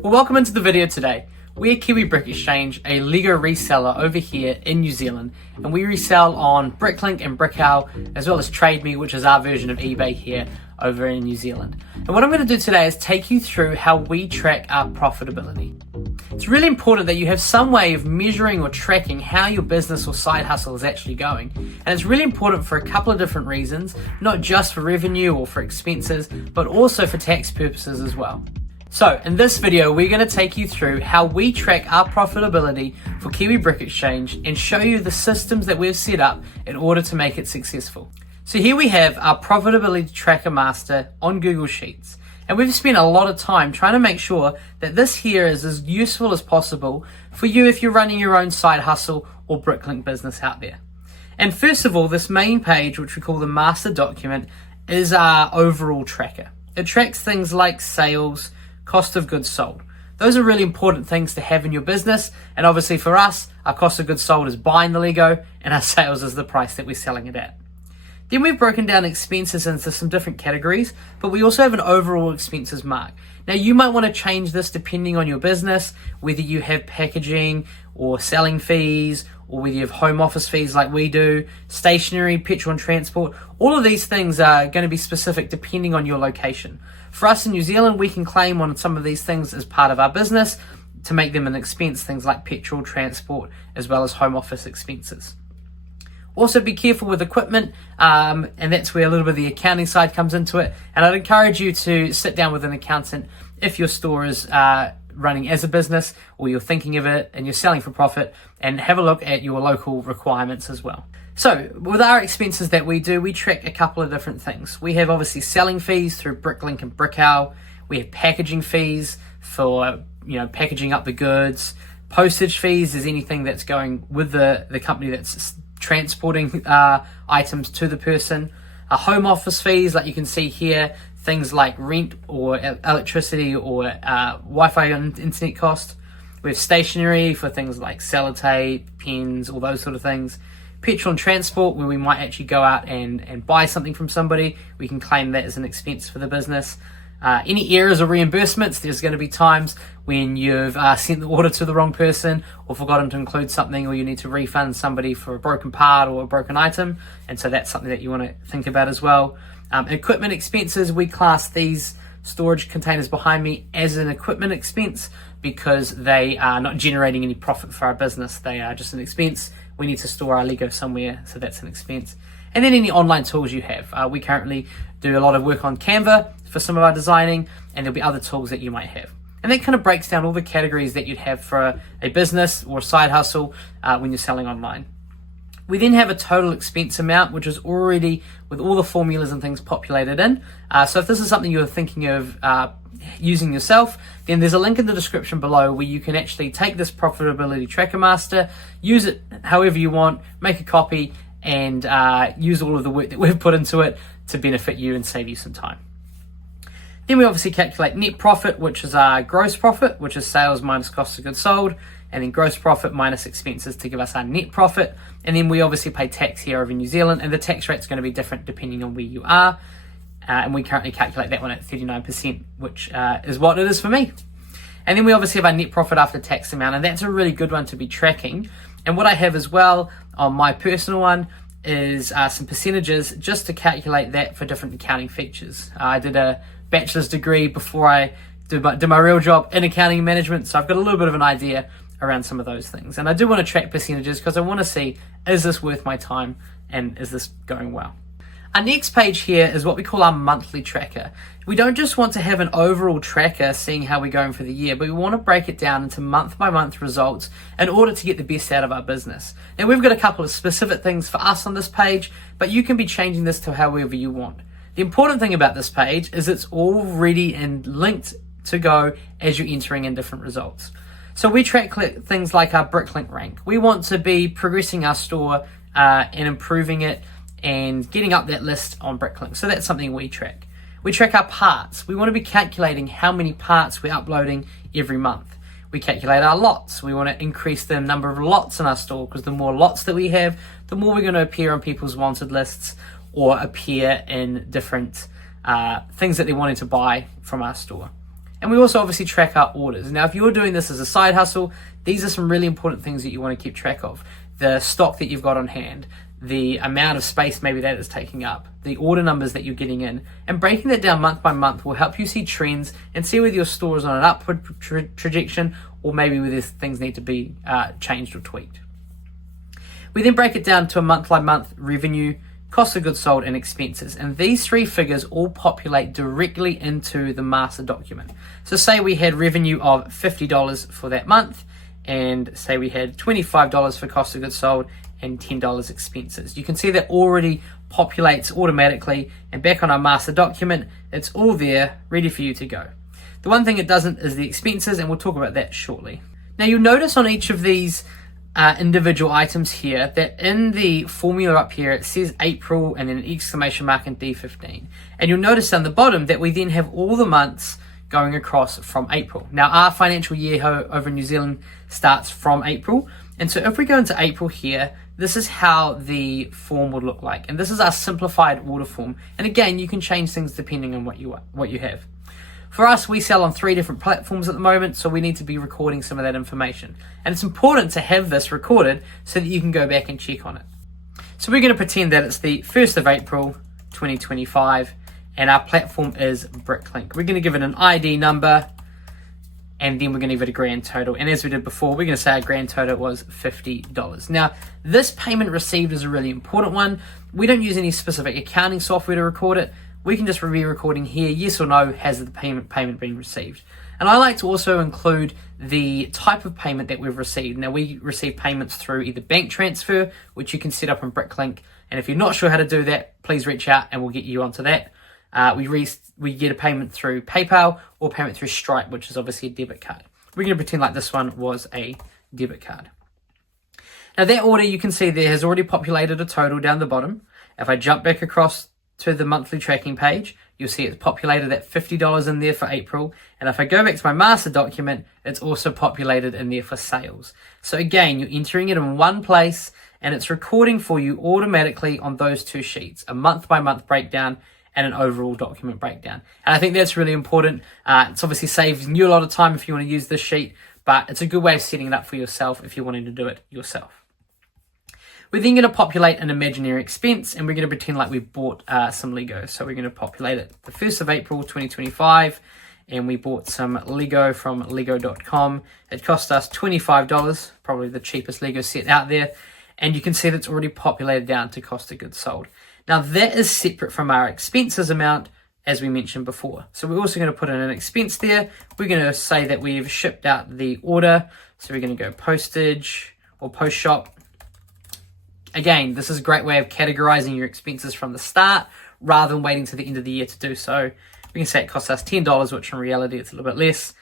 Well, welcome into the video today. We're Kiwi Brick Exchange, a Lego reseller over here in New Zealand, and we resell on Bricklink and BrickOwl, as well as TradeMe, which is our version of eBay here over in New Zealand. And what I'm going to do today is take you through how we track our profitability. It's really important that you have some way of measuring or tracking how your business or side hustle is actually going. And it's really important for a couple of different reasons, not just for revenue or for expenses, but also for tax purposes as well. So in this video, we're going to take you through how we track our profitability for Kiwi Brick Exchange and show you the systems that we've set up in order to make it successful. So here we have our profitability tracker master on Google Sheets. And we've spent a lot of time trying to make sure that this here is as useful as possible for you if you're running your own side hustle or Bricklink business out there. And first of all, this main page, which we call the master document, is our overall tracker. It tracks things like sales, cost of goods sold. Those are really important things to have in your business. And obviously for us, our cost of goods sold is buying the Lego and our sales is the price that we're selling it at. Then we've broken down expenses into some different categories, but we also have an overall expenses mark. Now you might want to change this depending on your business, whether you have packaging or selling fees, or whether you have home office fees like we do, stationery, petrol and transport. All of these things are going to be specific depending on your location. For us in New Zealand, we can claim on some of these things as part of our business to make them an expense, things like petrol, transport, as well as home office expenses. Also be careful with equipment, and that's where a little bit of the accounting side comes into it. And I'd encourage you to sit down with an accountant if your store is running as a business or you're thinking of it and you're selling for profit, and have a look at your local requirements as well. So with our expenses that we do, we track a couple of different things. We have obviously selling fees through Bricklink and BrickOwl. We have packaging fees for packaging up the goods. Postage fees is anything that's going with the company that's transporting items to the person. Home office fees, like you can see here, things like rent or electricity or Wi-Fi and internet cost. We have stationery for things like sellotape, pens, all those sort of things. Petrol and transport, where we might actually go out and buy something from somebody, we can claim that as an expense for the business. Any errors or reimbursements, there's going to be times when you've sent the order to the wrong person or forgotten to include something, or you need to refund somebody for a broken part or a broken item, and so that's something that you want to think about as well. Equipment expenses, we class these storage containers behind me as an equipment expense because they are not generating any profit for our business. They are just an expense. We need to store our Lego somewhere, so that's an expense. And then any online tools you have. We currently do a lot of work on Canva for some of our designing, and there'll be other tools that you might have. And that kind of breaks down all the categories that you'd have for a business or a side hustle when you're selling online. We then have a total expense amount, which is already with all the formulas and things populated in. So if this is something you're thinking of using yourself, then there's a link in the description below where you can actually take this profitability tracker master, use it however you want, make a copy, and use all of the work that we've put into it to benefit you and save you some time. Then we obviously calculate net profit, which is our gross profit, which is sales minus cost of goods sold, and then gross profit minus expenses to give us our net profit. And then we obviously pay tax here over in New Zealand, and the tax rate's going to be different depending on where you are. And we currently calculate that one at 39%, which is what it is for me. And then we obviously have our net profit after tax amount, and that's a really good one to be tracking. And what I have as well on my personal one is some percentages just to calculate that for different accounting features. I did a bachelor's degree before I did my real job in accounting and management, so I've got a little bit of an idea around some of those things. And I do want to track percentages because I want to see, is this worth my time and is this going well? Our next page here is what we call our monthly tracker. We don't just want to have an overall tracker seeing how we're going for the year, but we want to break it down into month by month results in order to get the best out of our business. Now we've got a couple of specific things for us on this page, but you can be changing this to however you want. The important thing about this page is it's all ready and linked to go as you're entering in different results. So we track things like our Bricklink rank. We want to be progressing our store and improving it and getting up that list on Bricklink. So that's something we track. We track our parts. We want to be calculating how many parts we're uploading every month. We calculate our lots. We want to increase the number of lots in our store because the more lots that we have, the more we're going to appear on people's wanted lists or appear in different things that they're wanting to buy from our store. And we also obviously track our orders. Now, if you're doing this as a side hustle, these are some really important things that you want to keep track of. The stock that you've got on hand, the amount of space maybe that is taking up, the order numbers that you're getting in, and breaking that down month by month will help you see trends and see whether your store is on an upward trajectory or maybe whether things need to be changed or tweaked. We then break it down to a month by month revenue, cost of goods sold, and expenses. And these three figures all populate directly into the master document. So say we had revenue of $50 for that month, and say we had $25 for cost of goods sold and $10 expenses. You can see that already populates automatically, and back on our master document, it's all there, ready for you to go. The one thing it doesn't is the expenses, and we'll talk about that shortly. Now you'll notice on each of these individual items here that in the formula up here it says April and then an exclamation mark and D15, and you'll notice down the bottom that we then have all the months going across from April. Now our financial year over in New Zealand starts from April, and so if we go into April here, this is how the form would look like, and this is our simplified order form. And again, you can change things depending on what you have. For us, we sell on 3 different platforms at the moment, so we need to be recording some of that information. And it's important to have this recorded so that you can go back and check on it. So we're going to pretend that it's the 1st of April 2025, and our platform is Bricklink. We're going to give it an ID number, and then we're going to give it a grand total. And as we did before, we're going to say our grand total was $50. Now, this payment received is a really important one. We don't use any specific accounting software to record it. We can just be recording here, yes or no, has the payment been received. And I like to also include the type of payment that we've received. Now, we receive payments through either bank transfer, which you can set up on Bricklink. And if you're not sure how to do that, please reach out and we'll get you onto that. We get a payment through PayPal or payment through Stripe, which is obviously a debit card. We're going to pretend like this one was a debit card. Now, that order, you can see there has already populated a total down the bottom. If I jump back across to the monthly tracking page, you'll see it's populated that $50 in there for April. And if I go back to my master document, it's also populated in there for sales. So again, you're entering it in one place and it's recording for you automatically on those 2 sheets, a month by month breakdown and an overall document breakdown. And I think that's really important. It's obviously saving you a lot of time if you want to use this sheet, but it's a good way of setting it up for yourself if you're wanting to do it yourself. We're then going to populate an imaginary expense, and we're going to pretend like we bought some Lego. So we're going to populate it the 1st of April 2025, and we bought some Lego from lego.com. It cost us $25, probably the cheapest Lego set out there, and you can see that it's already populated down to cost of goods sold. Now that is separate from our expenses amount, as we mentioned before. So we're also going to put in an expense there. We're going to say that we've shipped out the order, so we're going to go postage or post shop. Again, this is a great way of categorizing your expenses from the start rather than waiting to the end of the year to do so. We can say it costs us $10, which in reality it's a little bit less,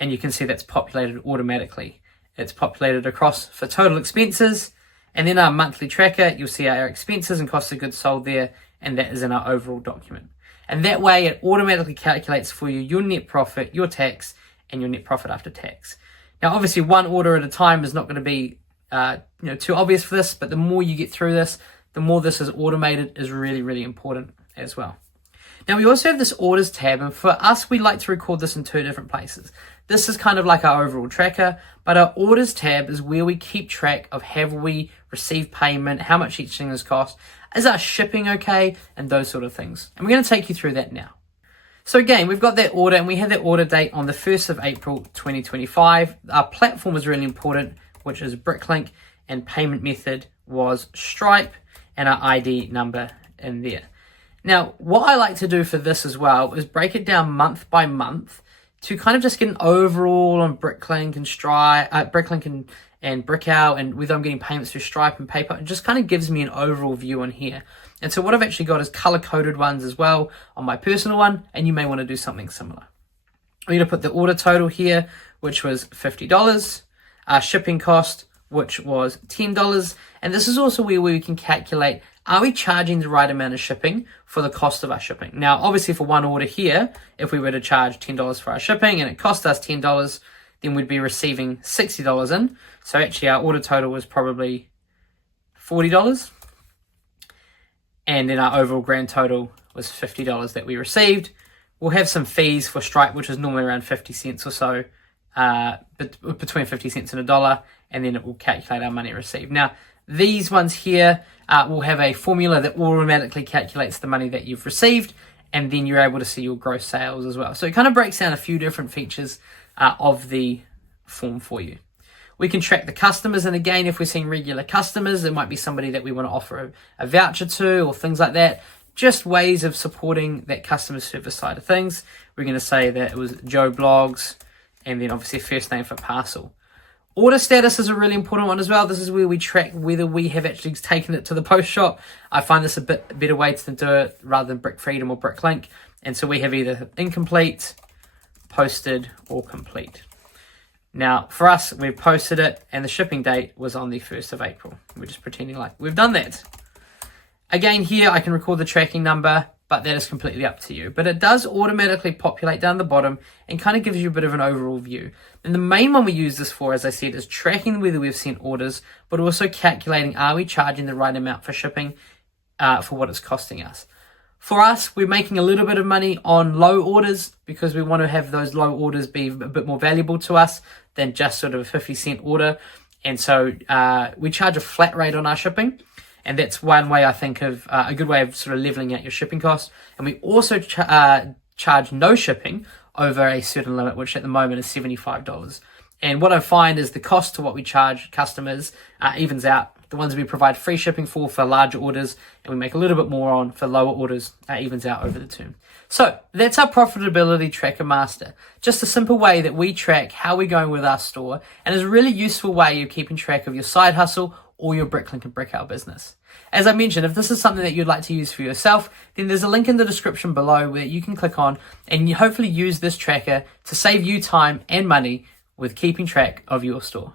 and you can see that's populated automatically. It's populated across for total expenses, and then our monthly tracker, you'll see our expenses and cost of goods sold there, and that is in our overall document. And that way it automatically calculates for you your net profit, your tax, and your net profit after tax. Now obviously one order at a time is not going to be too obvious for this, but the more you get through this, the more this is automated is really, really important as well. Now we also have this orders tab, and for us, we like to record this in 2 different places. This is kind of like our overall tracker, but our orders tab is where we keep track of have we received payment, how much each thing has cost, is our shipping okay, and those sort of things. And we're going to take you through that now. So again, we've got that order, and we have that order date on the 1st of April 2025. Our platform is really important, which is Bricklink, and payment method was Stripe, and our ID number in there. Now, what I like to do for this as well is break it down month by month to kind of just get an overall on Bricklink and Stripe, Bricklink and BrickOwl, and whether I'm getting payments through Stripe and PayPal. It just kind of gives me an overall view on here. And so what I've actually got is color-coded ones as well on my personal one, and you may want to do something similar. I'm going to put the order total here, which was $50. Our shipping cost, which was $10. And this is also where we can calculate, are we charging the right amount of shipping for the cost of our shipping? Now, obviously for one order here, if we were to charge $10 for our shipping and it cost us $10, then we'd be receiving $60 in. So actually our order total was probably $40. And then our overall grand total was $50 that we received, we'll have some fees for Stripe, which is normally around 50 cents or so, between 50 cents and $1, and then it will calculate our money received. Now, these ones here will have a formula that automatically calculates the money that you've received, and then you're able to see your gross sales as well. So it kind of breaks down a few different features of the form for you. We can track the customers, and again, if we're seeing regular customers, it might be somebody that we want to offer a voucher to or things like that. Just ways of supporting that customer service side of things. We're going to say that it was Joe Blogs, and then obviously first name for parcel. Order status is a really important one as well. This is where we track whether we have actually taken it to the post shop. I find this a bit better way to do it rather than Brick Freedom or Bricklink. And so we have either incomplete, posted, or complete. Now, for us, we've posted it, and the shipping date was on the 1st of April. We're just pretending like we've done that. Again, here I can record the tracking number, but that is completely up to you. But it does automatically populate down the bottom and kind of gives you a bit of an overall view. And the main one we use this for, as I said, is tracking whether we've sent orders, but also calculating, are we charging the right amount for shipping for what it's costing us. For us, we're making a little bit of money on low orders because we want to have those low orders be a bit more valuable to us than just sort of a 50-cent order. And so we charge a flat rate on our shipping. And that's one way I think of a good way of sort of leveling out your shipping costs. And we also charge no shipping over a certain limit, which at the moment is $75. And what I find is the cost to what we charge customers evens out. The ones we provide free shipping for larger orders, and we make a little bit more on for lower orders, evens out over the term. So that's our profitability tracker master. Just a simple way that we track how we're going with our store, and is a really useful way of keeping track of your side hustle or your Bricklink and BrickOwl business. As I mentioned, if this is something that you'd like to use for yourself, then there's a link in the description below where you can click on and you hopefully use this tracker to save you time and money with keeping track of your store.